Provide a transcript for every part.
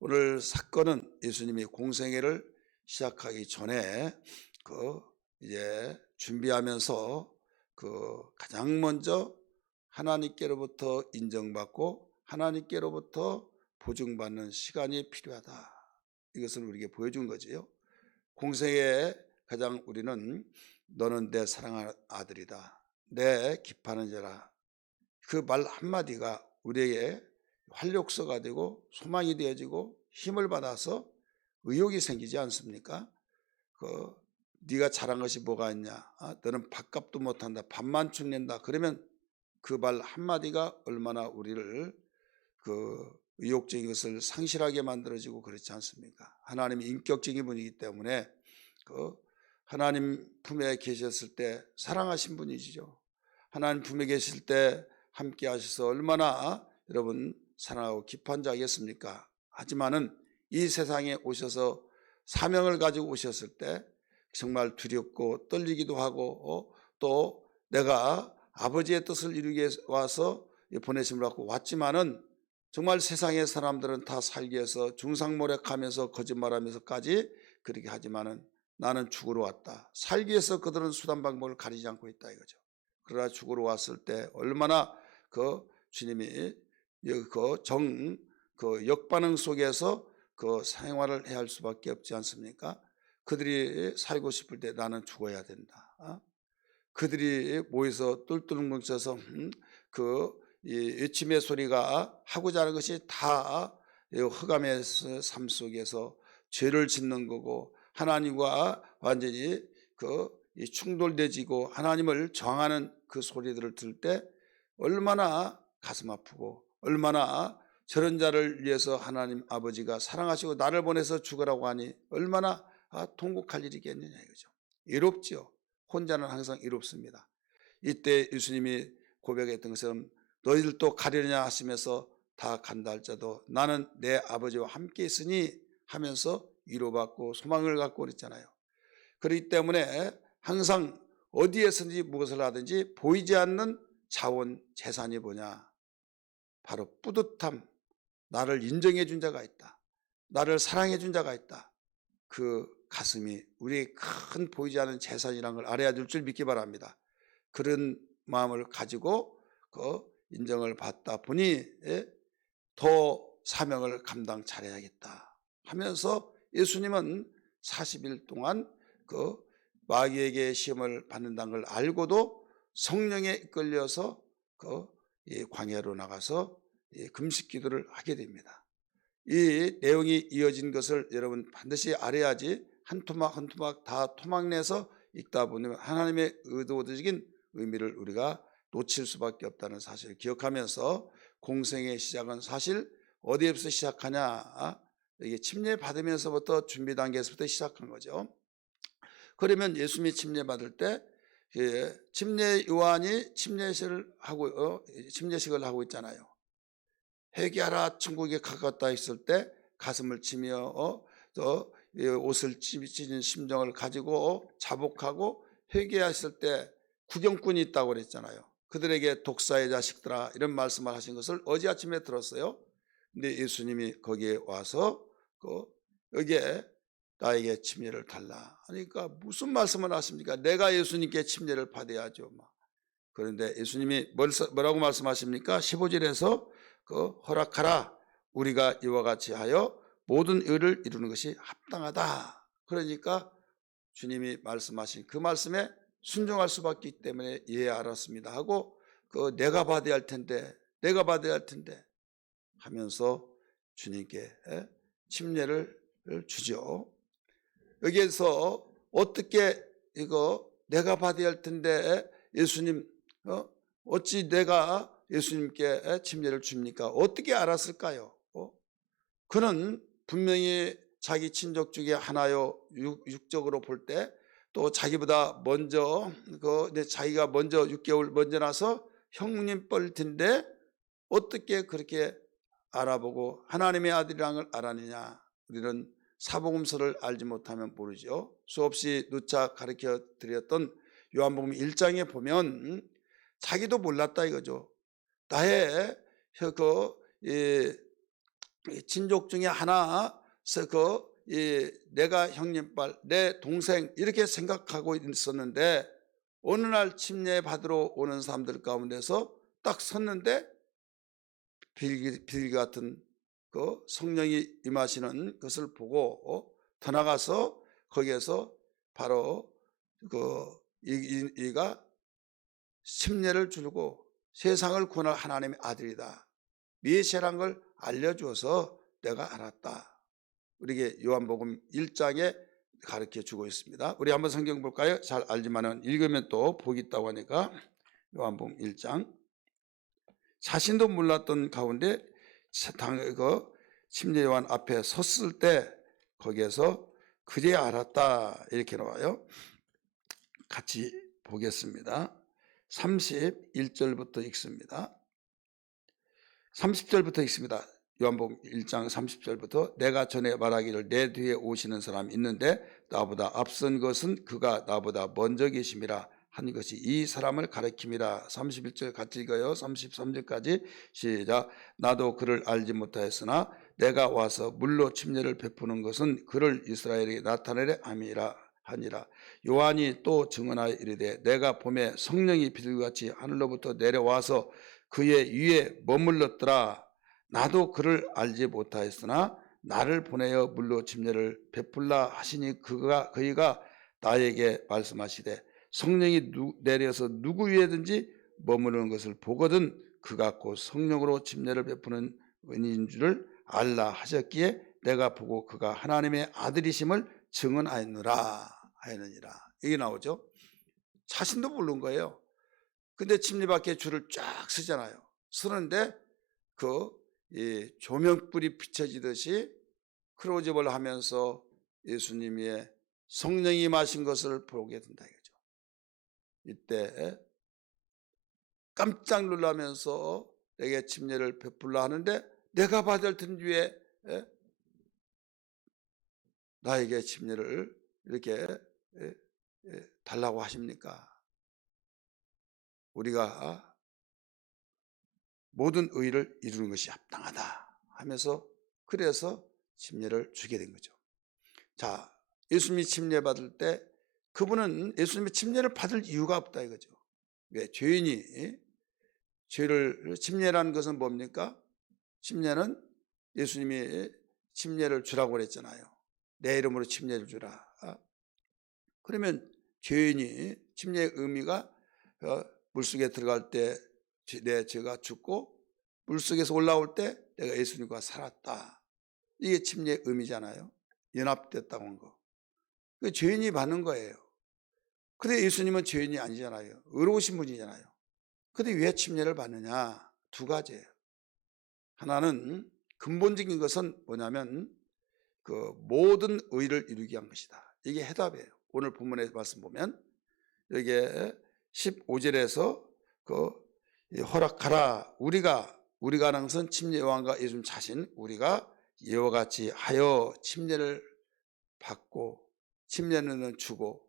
오늘 사건은 예수님이 공생애를 시작하기 전에 그 이제 준비하면서 가장 먼저 하나님께로부터 인정받고 하나님께로부터 보증받는 시간이 필요하다. 이것을 우리에게 보여준 거지요. 공생애에 가장 우리는 너는 내 사랑하는 아들이다, 내 기뻐하는 자라, 그 말 한마디가 우리에게 활력소가 되고 소망이 되어지고 힘을 받아서 의욕이 생기지 않습니까? 네가 잘한 것이 뭐가 있냐? 너는 밥값도 못한다, 밥만 축낸다. 그러면 그 말 한마디가 얼마나 우리를 의욕적인 것을 상실하게 만들어지고 그렇지 않습니까? 하나님이 인격적인 분이기 때문에 하나님 품에 계셨을 때 사랑하신 분이시죠. 하나님 품에 계실 때 함께 하셔서 얼마나 여러분 사랑하고 기뻐한 자겠습니까? 하지만은 이 세상에 오셔서 사명을 가지고 오셨을 때 정말 두렵고 떨리기도 하고 또 내가 아버지의 뜻을 이루기 위해서 와서 보내심을 받고 왔지만은 정말 세상의 사람들은 다 살기 위해서 중상모략하면서 거짓말하면서까지 그렇게 하지만은 나는 죽으러 왔다. 살기 위해서 그들은 수단 방법을 가리지 않고 있다 이거죠. 그러나 죽으러 왔을 때 얼마나 주님이 역반응 속에서 생활을 해야 할 수밖에 없지 않습니까? 그들이 살고 싶을 때 나는 죽어야 된다. 그들이 모여서 똘똘 뭉쳐서 이 외침의 소리가 하고자 하는 것이 다 흑암의 삶 속에서 죄를 짓는 거고 하나님과 완전히 이 충돌되지고 하나님을 저항하는 그 소리들을 들을 때 얼마나 가슴 아프고 얼마나 저런 자를 위해서 하나님 아버지가 사랑하시고 나를 보내서 죽으라고 하니 얼마나 통곡할 일이겠느냐 이거죠. 이롭지요. 혼자는 항상 이롭습니다. 이때 예수님이 고백했던 것처럼 너희들도 가려냐 하시면서 다 간다 할지라도 나는 내 아버지와 함께 있으니 하면서 위로받고 소망을 갖고 그랬잖아요. 그렇기 때문에 항상 어디에서든지 무엇을 하든지 보이지 않는 자원 재산이 뭐냐? 바로 뿌듯함. 나를 인정해 준 자가 있다. 나를 사랑해 준 자가 있다. 그 가슴이 우리의 큰 보이지 않는 재산이라는 걸 알아야 될 줄 믿기 바랍니다. 그런 마음을 가지고 인정을 받다 보니 더 사명을 감당 잘해야겠다 하면서 예수님은 40일 동안 마귀에게 시험을 받는다는 걸 알고도 성령에 이끌려서 광야로 나가서 금식 기도를 하게 됩니다. 이 내용이 이어진 것을 여러분 반드시 알아야지 한 토막 한 토막 다 토막내서 읽다 보면 하나님의 의도적인 의미를 우리가 놓칠 수밖에 없다는 사실을 기억하면서 공생의 시작은 사실 어디에서 시작하냐? 이게 침례 받으면서부터 준비 단계에서부터 시작한 거죠. 그러면 예수님이 침례 받을 때 침례 요한이 침례식을 하고 있잖아요. 회개하라 천국에 가깝다 했을 때 가슴을 치며 옷을 찢은 심정을 가지고 자복하고 회개했을 때 구경꾼이 있다고 그랬잖아요. 그들에게 독사의 자식들아 이런 말씀을 하신 것을 어제 아침에 들었어요. 근데 예수님이 거기에 와서 여기에 나에게 침례를 달라 하니까 무슨 말씀을 하십니까? 내가 예수님께 침례를 받아야죠. 그런데 예수님이 뭐라고 말씀하십니까? 15절에서 허락하라 우리가 이와 같이 하여 모든 의를 이루는 것이 합당하다. 그러니까 주님이 말씀하신 그 말씀에 순종할 수밖에 있기 때문에 알았습니다 하고 내가 받아야 할 텐데 하면서 주님께 침례를 주죠. 여기에서 어떻게 내가 받아야 할 텐데 예수님 어찌 내가 예수님께 침례를 줍니까? 어떻게 알았을까요? 그는 분명히 자기 친족 중에 하나요. 육적으로 볼 때 또 자기보다 먼저 자기가 먼저 6개월 먼저 나서 형님 뻘 텐데 어떻게 그렇게 알아보고 하나님의 아들이라는 걸 알았느냐? 우리는 사복음서를 알지 못하면 모르죠. 수없이 누차 가르쳐 드렸던 요한복음 1장에 보면 자기도 몰랐다 이거죠. 나의 친족 중에 하나, 내가 형님빨, 내 동생 이렇게 생각하고 있었는데 어느 날 침례 받으러 오는 사람들 가운데서 딱 섰는데 비둘기 같은 그 성령이 임하시는 것을 보고 더 나가서 거기에서 바로 이가 침례를 주고 세상을 구원할 하나님의 아들이다, 메시아란 걸 알려주어서 내가 알았다. 우리에게 요한복음 1장에 가르쳐 주고 있습니다. 우리 한번 성경 볼까요? 잘 알지만은 읽으면 또 복이 있다고 하니까 요한복음 1장. 자신도 몰랐던 가운데 침례 요한 앞에 섰을 때 거기에서 그제야 알았다 이렇게 나와요. 같이 보겠습니다. 31절부터 읽습니다. 30절부터 읽습니다. 요한복음 1장 30절부터 내가 전에 말하기를 내 뒤에 오시는 사람이 있는데 나보다 앞선 것은 그가 나보다 먼저 계심이라 한 것이 이 사람을 가리킴이라. 31절 같이 읽어요. 33절까지 시작. 나도 그를 알지 못하였으나 내가 와서 물로 침례를 베푸는 것은 그를 이스라엘에게 나타내려 함이라 하니라. 요한이 또 증언하여 이르되 내가 봄에 성령이 비둘기같이 하늘로부터 내려와서 그의 위에 머물렀더라. 나도 그를 알지 못하였으나 나를 보내어 물로 침례를 베풀라 하시니 그이가 나에게 말씀하시되 성령이 내려서 누구 위에든지 머무르는 것을 보거든 그가 곧 성령으로 침례를 베푸는 은인 줄을 알라 하셨기에 내가 보고 그가 하나님의 아들이심을 증언하였느니라. 이게 나오죠. 자신도 모르는 거예요. 근데 침례받기에 줄을 쫙 서잖아요. 서는데 이 조명불이 비춰지듯이 크로즈업을 하면서 예수님의 성령이 마신 것을 보게 된다 이거죠. 이때 깜짝 놀라면서 내게 침례를 베풀라 하는데 내가 받을 튼 뒤에 나에게 침례를 이렇게 달라고 하십니까? 우리가 모든 의를 이루는 것이 합당하다 하면서 그래서 침례를 주게 된 거죠. 자, 예수님이 침례 받을 때 그분은 예수님의 침례를 받을 이유가 없다 이거죠. 왜? 죄인이 죄를 침례라는 것은 뭡니까? 침례는 예수님이 침례를 주라고 그랬잖아요. 내 이름으로 침례를 주라. 그러면 죄인이 침례의 의미가 물속에 들어갈 때 내 죄가 죽고 물속에서 올라올 때 내가 예수님과 살았다. 이게 침례의 의미잖아요. 연합됐다고 한 거. 그 죄인이 받는 거예요. 근데 예수님은 죄인이 아니잖아요. 의로우신 분이잖아요. 근데 왜 침례를 받느냐? 두 가지예요. 하나는 근본적인 것은 뭐냐면 모든 의를 이루기 위한 것이다. 이게 해답이에요. 오늘 본문의 말씀 보면 여기에 15절에서 허락하라. 우리가 하는 것은 침례 요한과 예수님 자신 우리가 이와 같이 하여 침례를 받고 침례는 주고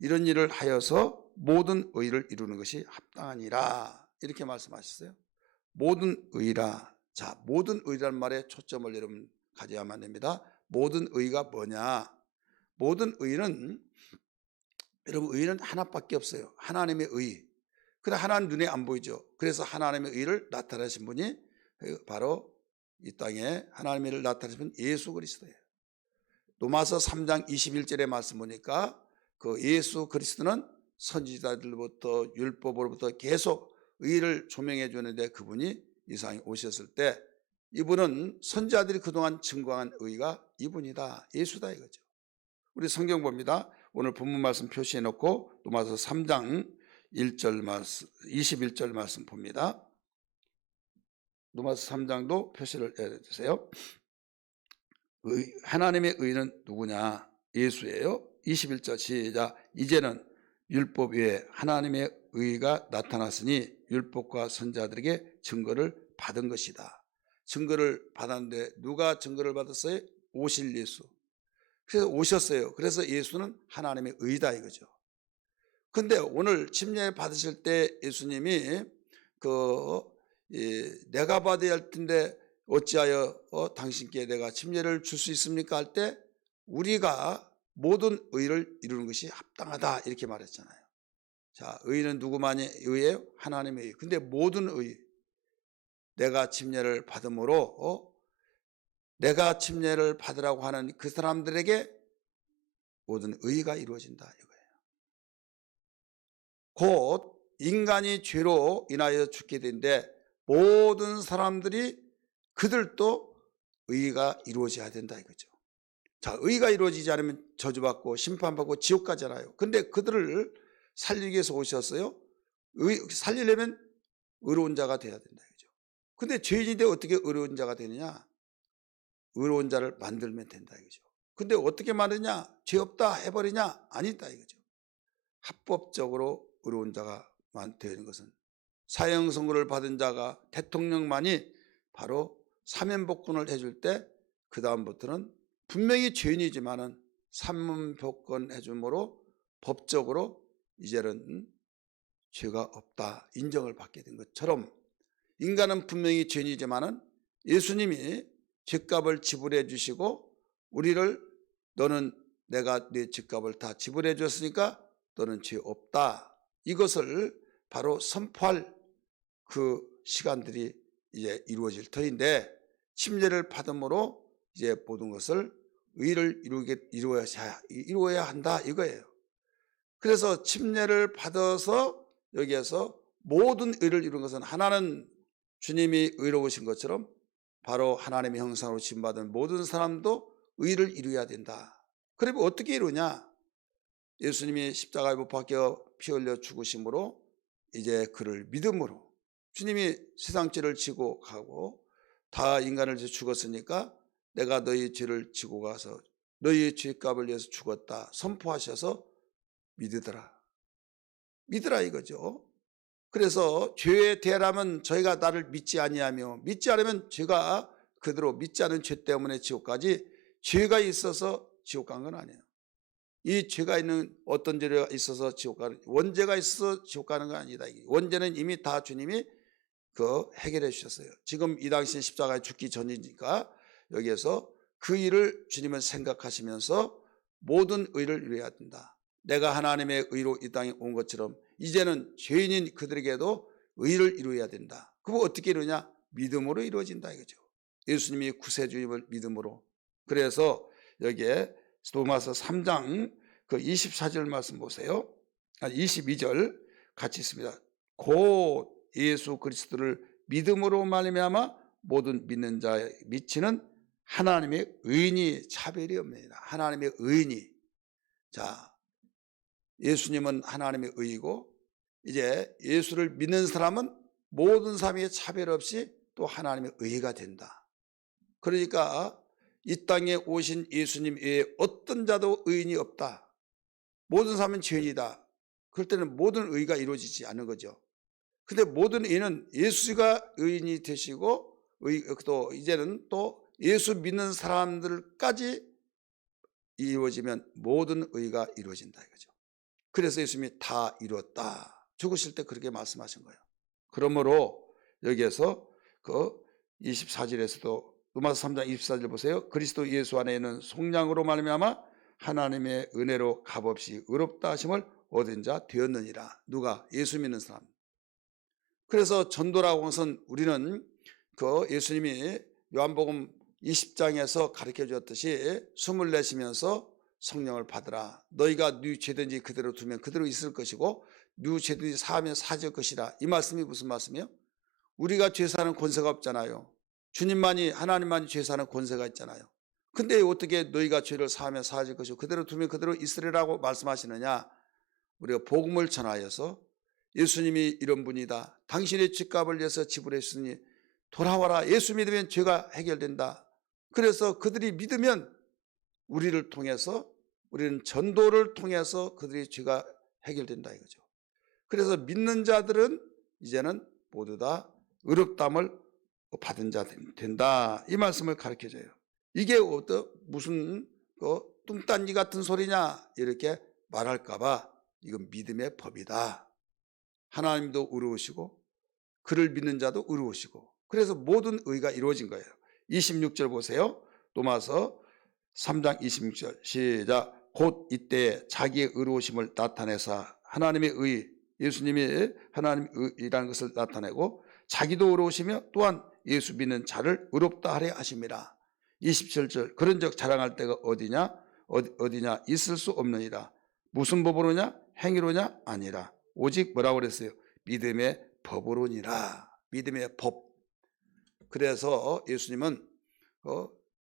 이런 일을 하여서 모든 의를 이루는 것이 합당하니라 이렇게 말씀하셨어요. 모든 의라. 자, 모든 의라는 말에 초점을 여러분 가져야만 됩니다. 모든 의가 뭐냐? 모든 의는 여러분 의는 하나밖에 없어요. 하나님의 의. 그래 하나님 눈에 안 보이죠. 그래서 하나님의 의를 나타내신 분이 바로 이 땅에 하나님의 의를 나타내신 분 예수 그리스도예요. 로마서 3장 21절의 말씀 보니까 예수 그리스도는 선지자들부터 율법으로부터 계속 의를 조명해 주는데 그분이 이 세상에 오셨을 때 이분은 선지자들이 그동안 증거한 의가 이분이다. 예수다 이거죠. 우리 성경 봅니다. 오늘 본문 말씀 표시해 놓고 로마서 3장 1절 말씀, 21절 말씀 봅니다. 로마서 3장도 표시를 해주세요. 하나님의 의는 누구냐? 예수예요. 21절 시작. 이제는 율법 외에 하나님의 의가 나타났으니 율법과 선지자들에게 증거를 받은 것이다. 증거를 받았는데 누가 증거를 받았어요? 오실 예수. 그래서 오셨어요. 그래서 예수는 하나님의 의다 이거죠. 근데 오늘 침례 받으실 때 예수님이 내가 받아야 할 텐데 어찌하여 당신께 내가 침례를 줄 수 있습니까? 할 때 우리가 모든 의를 이루는 것이 합당하다 이렇게 말했잖아요. 자, 의는 누구만의 의예요? 하나님의 의. 근데 모든 의, 내가 침례를 받음으로 내가 침례를 받으라고 하는 그 사람들에게 모든 의가 이루어진다 이거예요. 곧 인간이 죄로 인하여 죽게 된데 모든 사람들이 그들도 의가 이루어져야 된다 이거죠. 자, 의가 이루어지지 않으면 저주받고 심판받고 지옥 가잖아요. 근데 그들을 살리기 위해서 오셨어요. 살리려면 의로운 자가 돼야 된다 이거죠. 근데 죄인인데 어떻게 의로운 자가 되느냐? 의로운 자를 만들면 된다 이거죠. 근데 어떻게 만드냐? 죄 없다 해버리냐? 아니다 이거죠. 합법적으로 의로운 자가 되는 것은 사형 선고를 받은 자가 대통령만이 바로 사면복권을 해줄 때 그 다음부터는 분명히 죄인이지만은 사면복권 해줌으로 법적으로 이제는 죄가 없다 인정을 받게 된 것처럼 인간은 분명히 죄인이지만은 예수님이 죄값을 지불해 주시고 우리를 너는 내가 네 죄값을 다 지불해 줬으니까 너는 죄 없다. 이것을 바로 선포할 그 시간들이 이제 이루어질 터인데 침례를 받음으로 이제 모든 것을 의를 이루어야 한다 이거예요. 그래서 침례를 받아서 여기에서 모든 의를 이루는 것은 하나는 주님이 의로우신 것처럼 바로 하나님의 형상으로 지음받은 모든 사람도 의를 이루어야 된다. 그러면 어떻게 이루냐? 예수님이 십자가에 못 박혀 피 흘려 죽으심으로 이제 그를 믿음으로 주님이 세상 죄를 지고 가고 다 인간을 위해서 죽었으니까 내가 너희 죄를 지고 가서 너희 죄값을 위해서 죽었다 선포하셔서 믿으더라 이거죠. 그래서 죄에 대하면 저희가 나를 믿지 아니하며 믿지 않으면 죄가 그대로 믿지 않은 죄 때문에 지옥 가지 죄가 있어서 지옥 간 건 아니에요. 이 죄가 있는 어떤 죄가 있어서 지옥 가는 원죄가 있어서 지옥 가는 건 아니다. 원죄는 이미 다 주님이 해결해 주셨어요. 지금 이 당시 십자가에 죽기 전이니까 여기에서 그 일을 주님은 생각하시면서 모든 의를 이루어야 된다. 내가 하나님의 의로 이 땅에 온 것처럼 이제는 죄인인 그들에게도 의를 이루어야 된다. 그거 어떻게 이루냐? 믿음으로 이루어진다 이거죠. 예수님이 구세주임을 믿음으로. 그래서 여기에 로마서 3장 그 24절 말씀 보세요. 22절 같이 있습니다. 곧 예수 그리스도를 믿음으로 말미암아 모든 믿는 자에 미치는 하나님의 의인이 차별이 없느니라. 하나님의 의인이. 자, 예수님은 하나님의 의이고 이제 예수를 믿는 사람은 모든 사람의 차별 없이 또 하나님의 의가 된다. 그러니까 이 땅에 오신 예수님 외에 어떤 자도 의인이 없다. 모든 사람은 죄인이다. 그럴 때는 모든 의가 이루어지지 않는 거죠. 근데 모든 의는 예수가 의인이 되시고 또 이제는 또 예수 믿는 사람들까지 이루어지면 모든 의가 이루어진다 이거죠. 그래서 예수님이 다 이루었다. 죽으실 때 그렇게 말씀하신 거예요. 그러므로 여기에서 그 24절에서도 로마서 3장 24절 보세요. 그리스도 예수 안에 있는 속량으로 말미암아 하나님의 은혜로 값없이 의롭다 하심을 얻은 자 되었느니라. 누가? 예수 믿는 사람. 그래서 전도라고 하는 것은 우리는 그 예수님이 요한복음 20장에서 가르쳐 주었듯이 숨을 내쉬면서 성령을 받으라. 너희가 네 죄든지 그대로 두면 그대로 있을 것이고 네 죄든지 사하면 사질 것이라. 이 말씀이 무슨 말씀이에요? 우리가 죄 사는 권세가 없잖아요. 주님만이 하나님만이 죄 사는 권세가 있잖아요. 근데 어떻게 너희가 죄를 사하면 사질 것이고 그대로 두면 그대로 있으리라고 말씀하시느냐? 우리가 복음을 전하여서 예수님이 이런 분이다. 당신의 죄값을 위해서 지불했으니 돌아와라. 예수 믿으면 죄가 해결된다. 그래서 그들이 믿으면 우리를 통해서 우리는 전도를 통해서 그들의 죄가 해결된다 이거죠. 그래서 믿는 자들은 이제는 모두 다 의롭다함을 받은 자 된다. 이 말씀을 가르쳐줘요. 이게 무슨 뚱딴지 같은 소리냐 이렇게 말할까봐 이건 믿음의 법이다. 하나님도 의로우시고 그를 믿는 자도 의로우시고 그래서 모든 의가 이루어진 거예요. 26절 보세요. 로마서 3장 26절 시작. 곧 이때 자기의 의로우심을 나타내사 하나님의 의, 예수님이 하나님의 의라는 것을 나타내고 자기도 의로우시며 또한 예수 믿는 자를 의롭다 하려 하심이라. 27절 그런즉 자랑할 때가 어디냐 있을 수 없느니라. 무슨 법으로냐? 행위로냐? 아니라 오직 뭐라고 그랬어요? 믿음의 법으로니라. 믿음의 법. 그래서 예수님은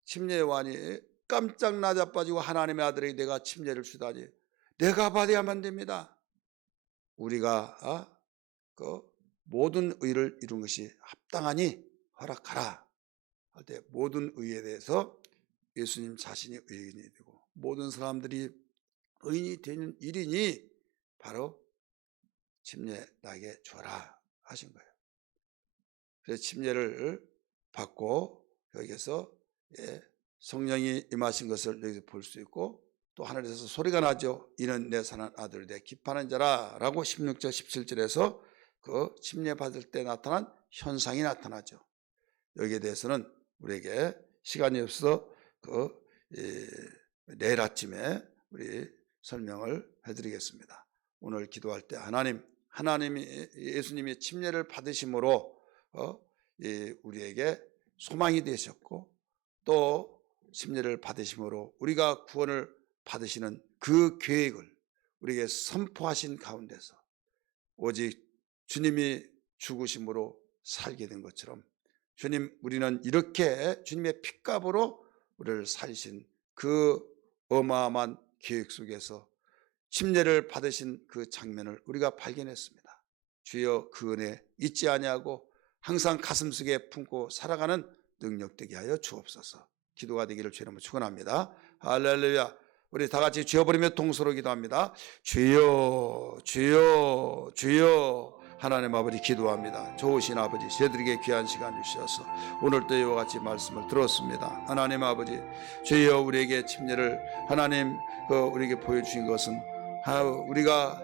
침례 요한이 깜짝 나자빠지고 하나님의 아들에게 내가 침례를 주다니 내가 받아야만 됩니다. 우리가 모든 의를 이룬 것이 합당하니 허락하라 할 때 모든 의에 대해서 예수님 자신이 의인이 되고 모든 사람들이 의인이 되는 일이니 바로 침례 나에게 줘라 하신 거예요. 그래서 침례를 받고 여기서 성령이 임하신 것을 여기서 볼 수 있고 또 하늘에서 소리가 나죠. 이는 내 사랑하는 아들 내 기뻐하는 자라 라고 16절 17절에서 그 침례 받을 때 나타난 현상이 나타나죠. 여기에 대해서는 우리에게 시간이 없어 내일 아침에 우리 설명을 해드리겠습니다. 오늘 기도할 때 하나님이 예수님이 침례를 받으심으로 우리에게 소망이 되셨고 또 침례를 받으심으로 우리가 구원을 받으시는 그 계획을 우리에게 선포하신 가운데서 오직 주님이 죽으심으로 살게 된 것처럼 주님 우리는 이렇게 주님의 핏값으로 우리를 살리신 그 어마어마한 계획 속에서 침례를 받으신 그 장면을 우리가 발견했습니다. 주여 그 은혜 잊지 아니하고 항상 가슴속에 품고 살아가는 능력 되게 하여 주옵소서. 기도가 되기를 주의 이름으로 축원합니다. 할렐루야. 우리 다 같이 주여 부르며 동서로 기도합니다. 주여 주여 주여. 하나님 아버지 기도합니다. 좋으신 아버지 저희들에게 귀한 시간 주셔서 오늘도 이와 같이 말씀을 들었습니다. 하나님 아버지 주여 우리에게 침례를 하나님 우리에게 보여주신 것은 우리가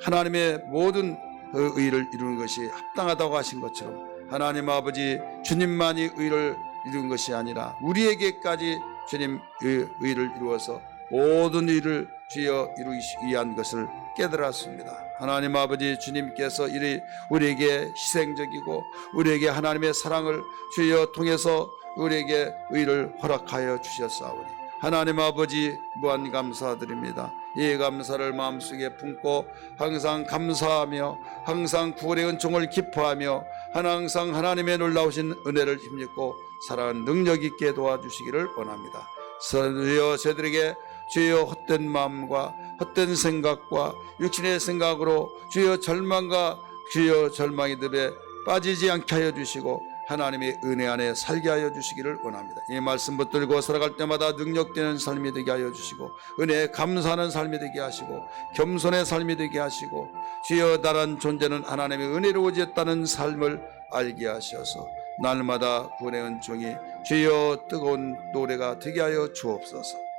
하나님의 모든 의를 이루는 것이 합당하다고 하신 것처럼 하나님 아버지 주님만이 의를 이루는 것이 아니라 우리에게까지 주님 의를 이루어서 모든 일을 주여 이루기 위한 것을 깨달았습니다. 하나님 아버지 주님께서 우리에게 희생적이고 우리에게 하나님의 사랑을 주여 통해서 우리에게 의를 허락하여 주셨사오니 하나님 아버지 무한 감사드립니다. 이 감사를 마음속에 품고 항상 감사하며 항상 구원의 은총을 기뻐하며 항상 하나님의 놀라우신 은혜를 힘입고 살아가는 능력 있게 도와주시기를 원합니다. 주여 저희들에게 주여 헛된 마음과 헛된 생각과 육신의 생각으로 주여 절망의 들에 빠지지 않게 하여 주시고 하나님의 은혜 안에 살게 하여 주시기를 원합니다. 이 말씀 붙들고 살아갈 때마다 능력되는 삶이 되게 하여 주시고 은혜에 감사하는 삶이 되게 하시고 겸손의 삶이 되게 하시고 주여 나란 존재는 하나님의 은혜로워졌다는 삶을 알게 하셔서 날마다 구원의 은총이 주여 뜨거운 노래가 되게 하여 주옵소서.